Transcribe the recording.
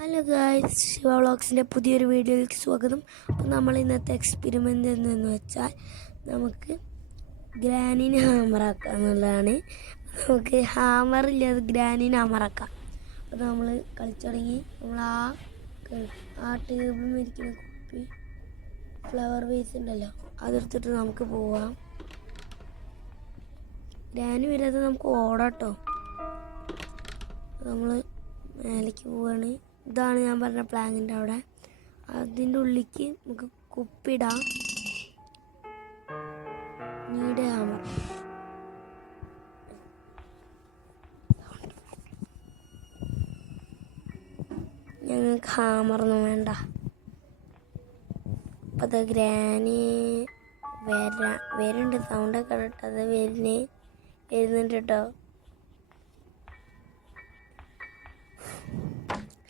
Hello guys, Shiva വ്ളോഗ്സിൻ്റെ പുതിയൊരു വീഡിയോയിലേക്ക് സ്വാഗതം. അപ്പോൾ നമ്മൾ ഇന്നത്തെ എക്സ്പെരിമെൻ്റ് എന്ന് വെച്ചാൽ നമുക്ക് ഗ്രാനീനെ ഹാമറാക്കുക എന്നുള്ളതാണ്. നമുക്ക് ഹാമറില്ലാതെ ഗ്രാനീനെ ഹാമറാക്കാം. അപ്പോൾ നമ്മൾ കളിച്ചു തുടങ്ങി. നമ്മൾ ആ ടേബിൾ ഇരിക്കുന്ന കുപ്പി ഫ്ലവർ വേസ് ഉണ്ടല്ലോ, അതെടുത്തിട്ട് നമുക്ക് പോവാം. ഗ്രാനി വരാതെ നമുക്ക് ഓടാട്ടോ. നമ്മൾ മേലേക്ക് പോവാണ്. ഇതാണ് ഞാൻ പറഞ്ഞ പ്ലാങ്ങിൻ്റെ അവിടെ. അതിൻ്റെ ഉള്ളിലേക്ക് നമുക്ക് കുപ്പിടാം. Need hammer. ഞങ്ങൾക്ക് ഹാമറൊന്നും വേണ്ട. അപ്പം അത് ഗ്രാനി വരുന്നുണ്ട്. സൗണ്ടൊക്കെ കേട്ടത് വരുന്നുണ്ട് കേട്ടോ.